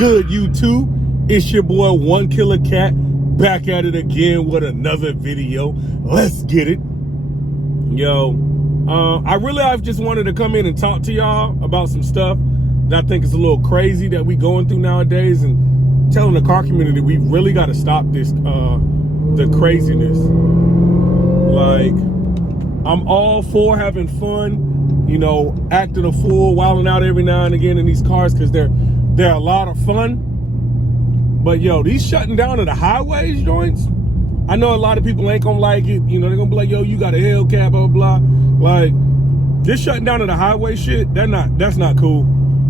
good, YouTube? It's your boy One Killer Cat, back at it again with another video. Let's get it. Yo, I've just wanted to come in and talk to y'all about some stuff that I think is a little crazy that we going through nowadays, and telling the car community we really got to stop this, the craziness. Like, I'm all for having fun, you know, acting a fool, wilding out every now and again in these cars, because they're a lot of fun. But yo, these shutting down of the highways joints, I know a lot of people ain't gonna like it. You know, they're gonna be like, yo, you got a Hellcat, blah, blah, blah. Like, this shutting down of the highway shit, that's not cool.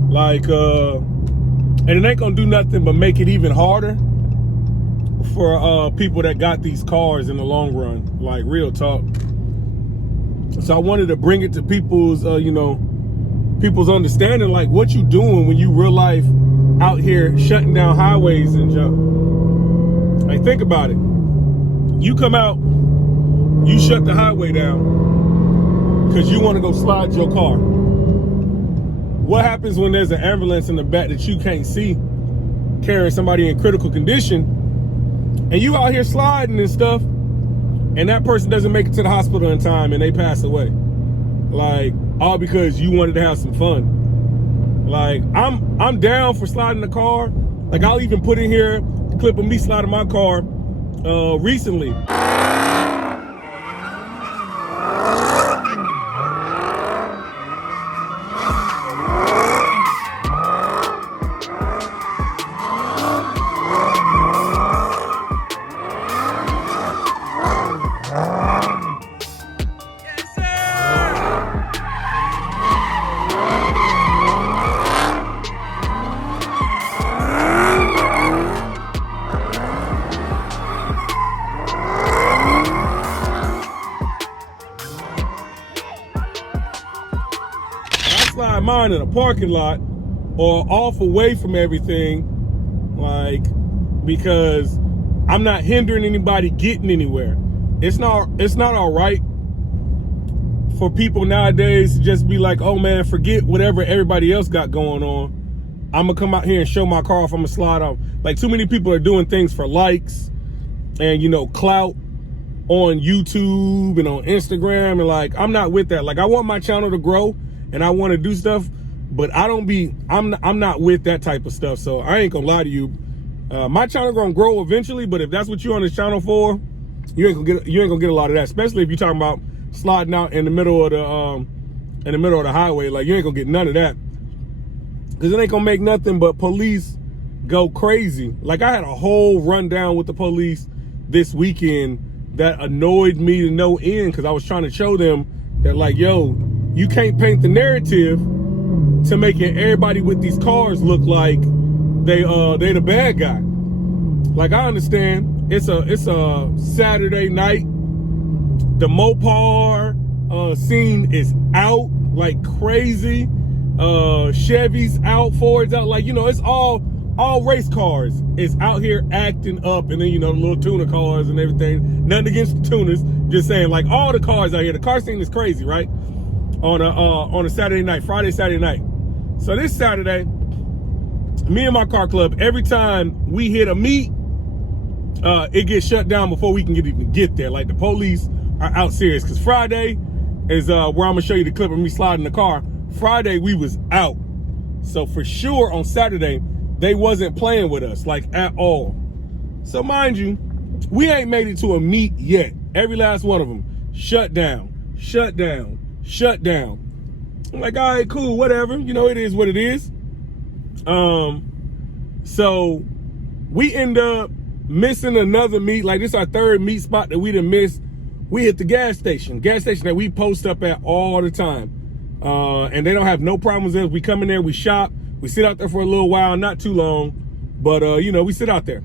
Like, and it ain't gonna do nothing but make it even harder for people that got these cars in the long run. Like, real talk. So I wanted to bring it to people's, you know, people's understanding, like what you doing when you real life out here shutting down highways and jump. Like, think about it. You come out, you shut the highway down because you want to go slide your car. What happens when there's an ambulance in the back that you can't see carrying somebody in critical condition, and you out here sliding and stuff, and that person doesn't make it to the hospital in time and they pass away? Like, all because you wanted to have some fun. Like, I'm down for sliding the car. Like, I'll even put in here a clip of me sliding my car recently. Slide mine in a parking lot or off away from everything, like, because I'm not hindering anybody getting anywhere. It's not all right for people nowadays to just be like, oh man, forget whatever everybody else got going on. I'm gonna come out here and show my car off. I'm gonna slide off. Like, too many people are doing things for likes and, you know, clout on YouTube and on Instagram, and like, I'm not with that. Like, I want my channel to grow and I want to do stuff, but I'm not with that type of stuff. So I ain't gonna lie to you. My channel gonna grow eventually, but if that's what you're on this channel for, you ain't gonna get a lot of that. Especially if you're talking about sliding out in the middle of the highway. Like, you ain't gonna get none of that, because it ain't gonna make nothing but police go crazy. Like, I had a whole rundown with the police this weekend that annoyed me to no end, because I was trying to show them that, like, yo, you can't paint the narrative to making everybody with these cars look like they the bad guy. Like, I understand it's a Saturday night. The Mopar scene is out like crazy. Chevy's out, Ford's out. Like, you know, it's all race cars is out here acting up, and then, you know, the little tuner cars and everything. Nothing against the tuners, just saying, like, all the cars out here. The car scene is crazy, right? On a Saturday night, Friday, Saturday night. So this Saturday, me and my car club, every time we hit a meet, it gets shut down before we can even get there. Like, the police are out serious, because Friday is where I'm gonna show you the clip of me sliding the car. Friday we was out. So for sure on Saturday, they wasn't playing with us, like, at all. So mind you, we ain't made it to a meet yet. Every last one of them shut down, shut down, shut down. I'm like, all right, cool, whatever. You know, it is what it is. So we end up missing another meet. Like, this is our third meet spot that we done missed. We hit the gas station that we post up at all the time. And they don't have no problems with us. We come in there, we shop, we sit out there for a little while, not too long, but you know, we sit out there.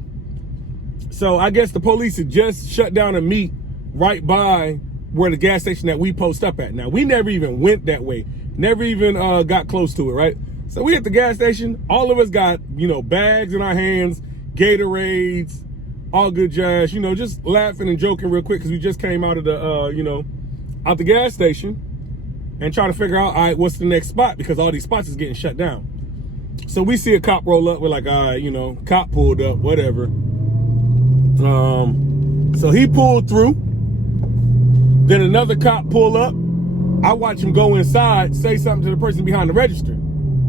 So I guess the police had just shut down a meet right by where the gas station that we post up at. Now, we never even went that way. Never even got close to it, right? So we at the gas station. All of us got, you know, bags in our hands, Gatorades, all good jazz, you know, just laughing and joking real quick, because we just came out of the, you know, out the gas station, and trying to figure out, all right, what's the next spot, because all these spots is getting shut down. So we see a cop roll up. We're like, all right, you know, cop pulled up, whatever. So he pulled through. Then another cop pull up. I watch him go inside, say something to the person behind the register.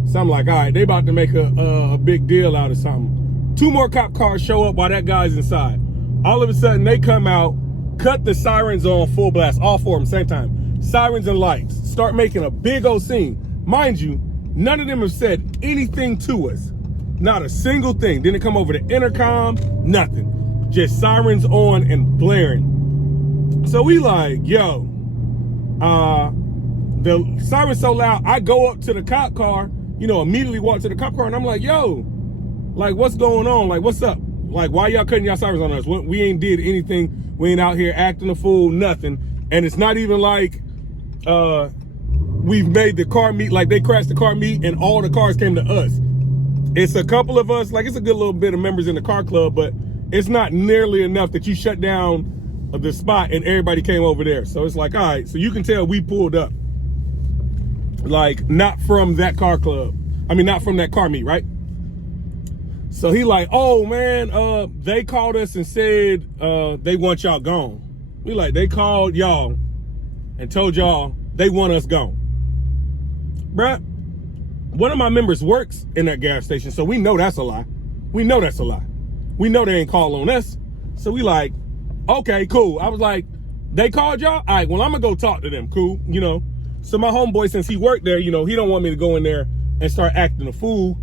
So I'm like, all right, they about to make a big deal out of something. 2 more cop cars show up while that guy's inside. All of a sudden, they come out, cut the sirens on full blast, all 4 of them, same time. Sirens and lights, start making a big old scene. Mind you, none of them have said anything to us. Not a single thing. Didn't come over the intercom, nothing. Just sirens on and blaring. So we like, yo, the siren's so loud, I go up to the cop car, you know, immediately walk to the cop car, and I'm like, yo, like, what's going on? Like, what's up? Like, why y'all cutting y'all sirens on us? We ain't did anything. We ain't out here acting a fool, nothing. And it's not even like we've made the car meet, like they crashed the car meet and all the cars came to us. It's a couple of us, like it's a good little bit of members in the car club, but it's not nearly enough that you shut down the spot and everybody came over there. So it's like, all right, so you can tell we pulled up. Like, not from that car club. I mean, not from that car meet, right? So he like, oh man, they called us and said they want y'all gone. We like, they called y'all and told y'all they want us gone. Bruh, one of my members works in that gas station, so we know that's a lie. We know that's a lie. We know they ain't call on us. So we like, okay, cool. I was like, they called y'all? All right, well, I'm gonna go talk to them, cool, you know. So my homeboy, since he worked there, you know, he don't want me to go in there and start acting a fool.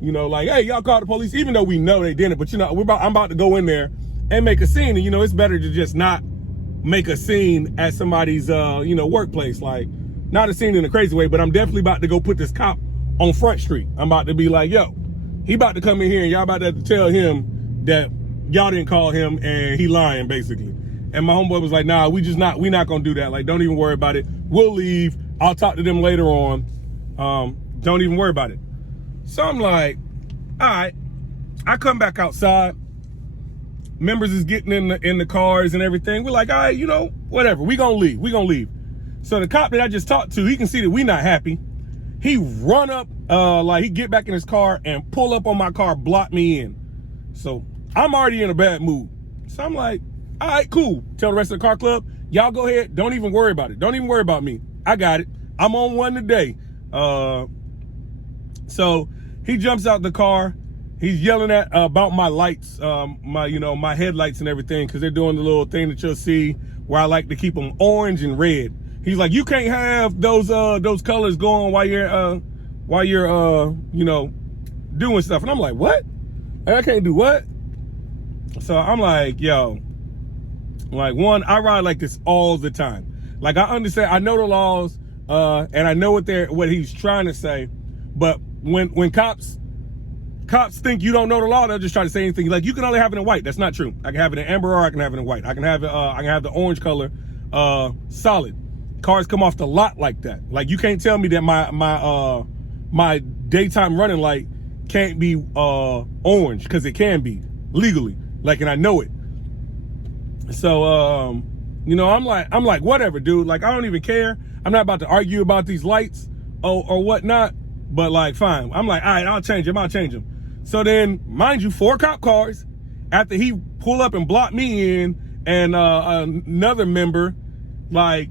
You know, like, hey, y'all called the police, even though we know they didn't. But, you know, I'm about to go in there and make a scene. And, you know, it's better to just not make a scene at somebody's, you know, workplace. Like, not a scene in a crazy way, but I'm definitely about to go put this cop on Front Street. I'm about to be like, yo, he about to come in here and y'all about to have to tell him that y'all didn't call him and he lying, basically. And my homeboy was like, nah, we not gonna do that. Like, don't even worry about it. We'll leave. I'll talk to them later on. Don't even worry about it. So I'm like, all right. I come back outside. Members is getting in the cars and everything. We're like, all right, you know, whatever. We gonna leave. We gonna leave. So the cop that I just talked to, he can see that we not happy. He run up, like he get back in his car and pull up on my car, block me in. So I'm already in a bad mood. So I'm like, all right, cool. Tell the rest of the car club, y'all go ahead. Don't even worry about it. Don't even worry about me. I got it. I'm on one today. So he jumps out the car. He's yelling at about my lights, my headlights and everything, because they're doing the little thing that you'll see where I like to keep them orange and red. He's like, you can't have those colors going while you're you know, doing stuff. And I'm like, what? I can't do what? So I'm like, yo, like, one, I ride like this all the time. Like, I understand, I know the laws, and I know what he's trying to say, but when cops think you don't know the law, they'll just try to say anything. Like, you can only have it in white. That's not true. I can have it in amber or I can have it in white. I can have the orange color solid. Cars come off the lot like that. Like, you can't tell me that my daytime running light can't be orange, because it can be legally. Like, and I know it. So you know, I'm like, whatever, dude. Like, I don't even care. I'm not about to argue about these lights or whatnot. But like, fine. I'm like, all right, I'll change them. So then, mind you, 4 cop cars after he pull up and block me in, and another member, like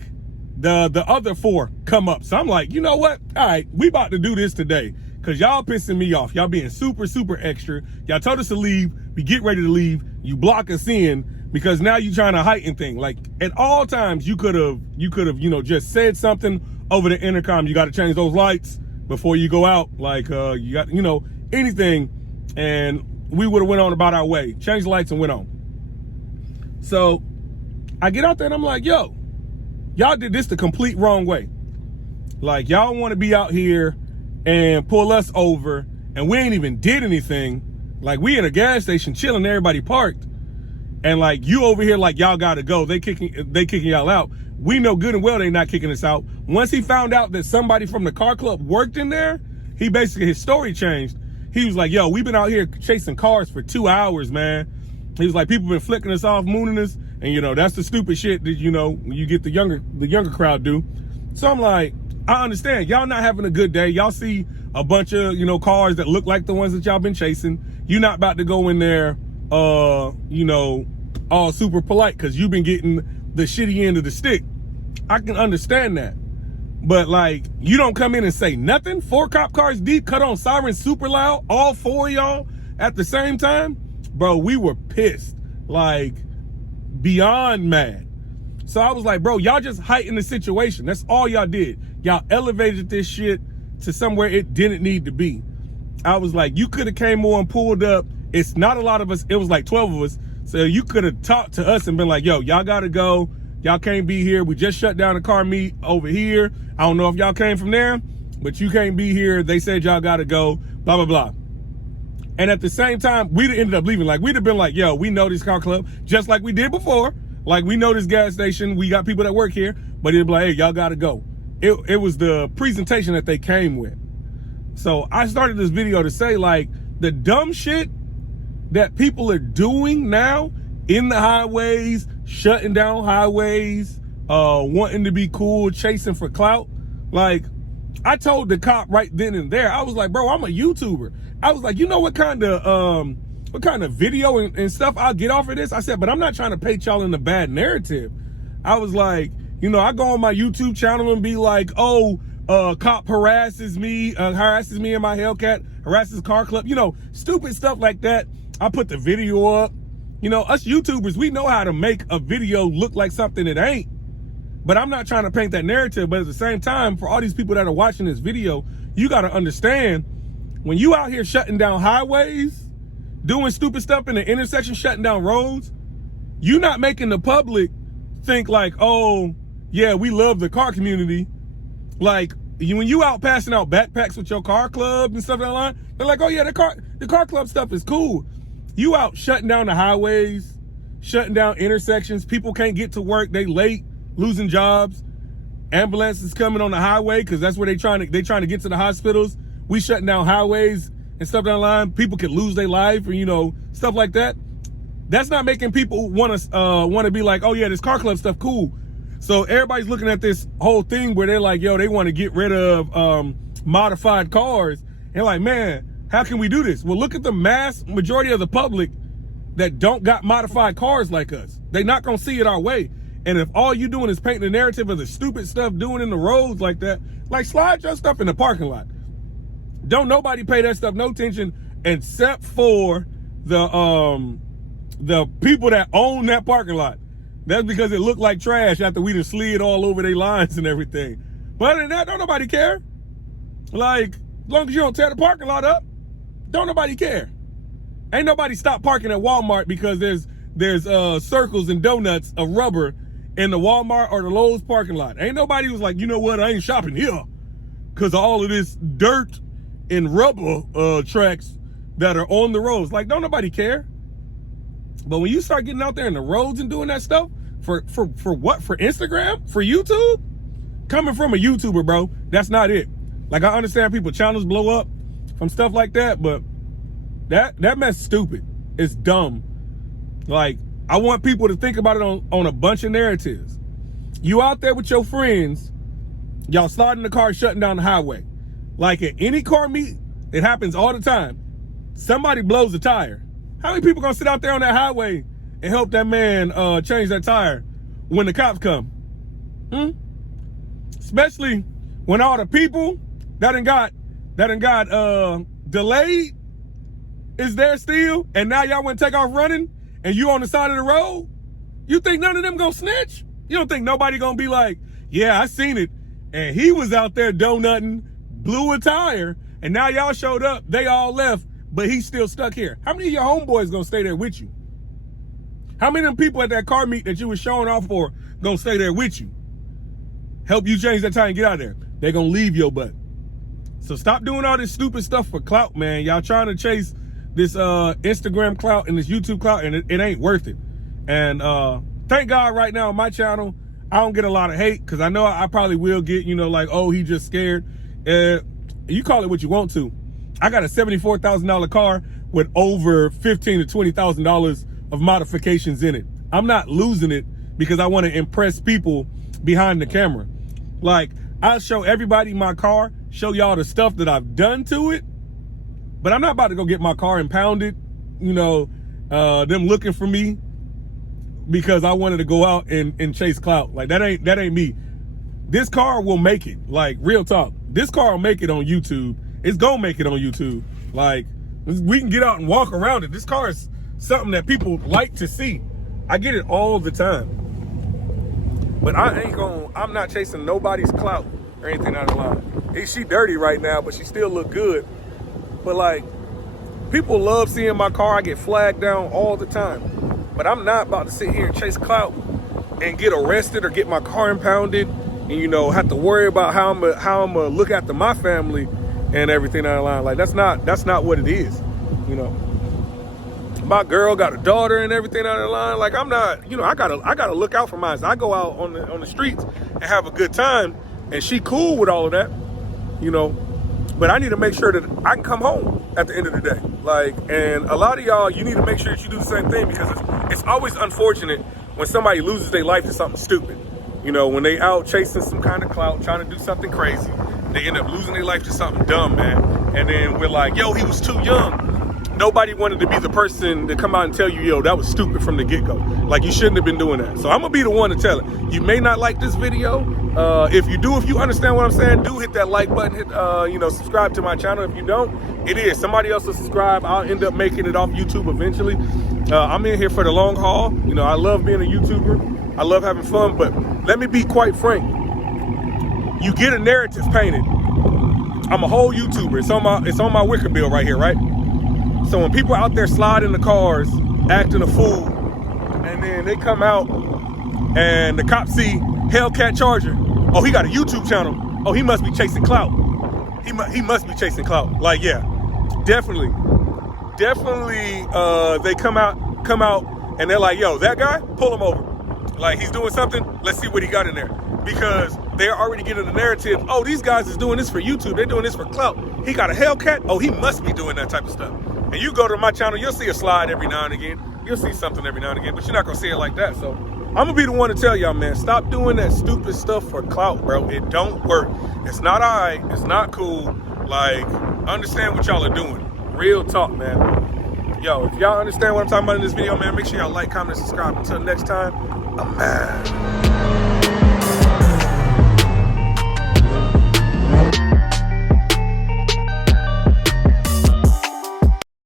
the other 4 come up. So I'm like, you know what? All right, we about to do this today, because y'all pissing me off. Y'all being super, super extra. Y'all told us to leave. We get ready to leave. You block us in because now you trying to heighten thing. Like, at all times you could have, you know, just said something over the intercom. You got to change those lights before you go out. Like, you got, you know, anything. And we would have went on about our way. Changed the lights and went on. So I get out there and I'm like, yo, y'all did this the complete wrong way. Like, y'all want to be out here and pull us over, and we ain't even did anything. Like, we in a gas station chilling, everybody parked, and like, you over here like y'all gotta go. They kicking y'all out. We know good and well they not kicking us out. Once he found out that somebody from the car club worked in there, he basically, his story changed. He was like, yo, we've been out here chasing cars for 2 hours, man. He was like, people been flicking us off, mooning us, and you know, that's the stupid shit that, you know, you get the younger crowd do. So I'm like, I understand y'all not having a good day. Y'all see a bunch of, you know, cars that look like the ones that y'all been chasing. You're not about to go in there, you know, all super polite because you've been getting the shitty end of the stick. I can understand that. But like, you don't come in and say nothing. 4 cop cars deep, cut on sirens super loud, all 4 of y'all at the same time. Bro, we were pissed, like beyond mad. So I was like, bro, y'all just heightened the situation. That's all y'all did. Y'all elevated this shit to somewhere it didn't need to be. I was like, you could have came on and pulled up. It's not a lot of us. It was like 12 of us. So you could have talked to us and been like, yo, y'all got to go. Y'all can't be here. We just shut down the car meet over here. I don't know if y'all came from there, but you can't be here. They said y'all got to go, blah, blah, blah. And at the same time, we'd ended up leaving. Like, we'd have been like, yo, we know this car club, just like we did before. Like, we know this gas station. We got people that work here. But it'd be like, hey, y'all got to go. It was the presentation that they came with. So I started this video to say, like, the dumb shit that people are doing now in the highways, shutting down highways, wanting to be cool, chasing for clout. Like, I told the cop right then and there, I was like, bro, I'm a YouTuber. I was like, you know what kind of video and stuff I'll get off of this? I said, but I'm not trying to paint y'all in a bad narrative. I was like, you know, I go on my YouTube channel and be like, oh, cop harasses me in my Hellcat, harasses car club, you know, stupid stuff like that. I put the video up. You know, us YouTubers, we know how to make a video look like something it ain't. But I'm not trying to paint that narrative. But at the same time, for all these people that are watching this video, you got to understand, when you out here shutting down highways, doing stupid stuff in the intersection, shutting down roads, you not making the public think like, oh, yeah, we love the car community. Like, when you out passing out backpacks with your car club and stuff like that, they're like, oh yeah, the car club stuff is cool. You out shutting down the highways, shutting down intersections. People can't get to work. They late, losing jobs. Ambulances coming on the highway because that's where they trying to get to the hospitals. We shutting down highways and stuff down the line. People could lose their life or, you know, stuff like that. That's not making people want to be like, oh yeah, this car club stuff cool. So everybody's looking at this whole thing where they're like, yo, they want to get rid of modified cars. And like, man, how can we do this? Well, look at the mass majority of the public that don't got modified cars like us. They not gonna see it our way. And if all you doing is painting the narrative of the stupid stuff doing in the roads like that, like slide your stuff in the parking lot. Don't nobody pay that stuff no attention except for the people that own that parking lot. That's because it looked like trash after we just slid all over their lines and everything. But other than that, don't nobody care. Like, as long as you don't tear the parking lot up, don't nobody care. Ain't nobody stop parking at Walmart because there's circles and donuts of rubber in the Walmart or the Lowe's parking lot. Ain't nobody was like, you know what, I ain't shopping here because of all of this dirt and rubber tracks that are on the roads. Like, don't nobody care. But when you start getting out there in the roads and doing that stuff, for what? For Instagram? For YouTube? Coming from a YouTuber, bro, that's not it. Like, I understand people channels blow up from stuff like that, but that mess stupid. It's dumb. Like, I want people to think about it on a bunch of narratives. You out there with your friends, y'all starting the car, shutting down the highway. Like at any car meet, it happens all the time. Somebody blows a tire. How many people gonna sit out there on that highway and help that man change that tire when the cops come? Especially when all the people that done got delayed is there still, and now y'all want to take off running, and you on the side of the road. You think none of them gonna snitch? You don't think nobody gonna be like, yeah, I seen it, and he was out there donutting, blew a tire, and now y'all showed up, they all left, but he's still stuck here. How many of your homeboys gonna stay there with you? How many of them people at that car meet that you was showing off for gonna stay there with you? Help you change that tire and get out of there. They gonna leave your butt. So stop doing all this stupid stuff for clout, man. Y'all trying to chase this Instagram clout and this YouTube clout, and it ain't worth it. And thank God right now on my channel, I don't get a lot of hate, because I know I probably will get, you know, like, oh, he just scared. You call it what you want to. I got a $74,000 car with over $15,000 to $20,000 of modifications in it. I'm not losing it because I want to impress people behind the camera. Like, I'll show everybody my car, show y'all the stuff that I've done to it, but I'm not about to go get my car impounded, you know, them looking for me because I wanted to go out and chase clout. Like, that ain't me. This car will make it, like, real talk. This car will make it on YouTube. It's gonna make it on YouTube. Like, we can get out and walk around it. This car is something that people like to see. I get it all the time. But I'm not chasing nobody's clout or anything out of line. She dirty right now, but she still look good. But like, people love seeing my car. I get flagged down all the time. But I'm not about to sit here and chase clout and get arrested or get my car impounded and, you know, have to worry about how I'm gonna look after my family and everything out of line. Like, that's not what it is, you know. My girl got a daughter and everything out of line. Like, I'm not, you know, I gotta look out for mine. I go out on the streets and have a good time, and she cool with all of that, you know. But I need to make sure that I can come home at the end of the day. Like, and a lot of y'all, you need to make sure that you do the same thing, because it's always unfortunate when somebody loses their life to something stupid. You know, when they out chasing some kind of clout, trying to do something crazy, they end up losing their life to something dumb, man. And then we're like, yo, he was too young. Nobody wanted to be the person to come out and tell you, yo, that was stupid from the get-go. Like, you shouldn't have been doing that. So I'm gonna be the one to tell it. You may not like this video. If you understand what I'm saying, do hit that like button, hit, you know, subscribe to my channel. If you don't, it is. Somebody else will subscribe. I'll end up making it off YouTube eventually. I'm in here for the long haul. You know, I love being a YouTuber. I love having fun, but let me be quite frank. You get a narrative painted. I'm a whole YouTuber. It's on my wickerbill right here, right? So when people out there sliding the cars, acting a fool, and then they come out and the cops see Hellcat Charger, oh, he got a YouTube channel, oh, he must be chasing clout. He must be chasing clout. Like, yeah, definitely, they come out and they're like, yo, that guy, pull him over. Like, he's doing something, let's see what he got in there. Because they're already getting the narrative, oh, these guys is doing this for YouTube, they're doing this for clout. He got a Hellcat, oh, he must be doing that type of stuff. And you go to my channel, you'll see a slide every now and again. You'll see something every now and again, but you're not gonna see it like that. So I'm gonna be the one to tell y'all, man, stop doing that stupid stuff for clout, bro. It don't work. It's not all right, it's not cool. Like, understand what y'all are doing. Real talk, man. Yo, if y'all understand what I'm talking about in this video, man, make sure y'all like, comment, and subscribe. Until next time, I'm mad.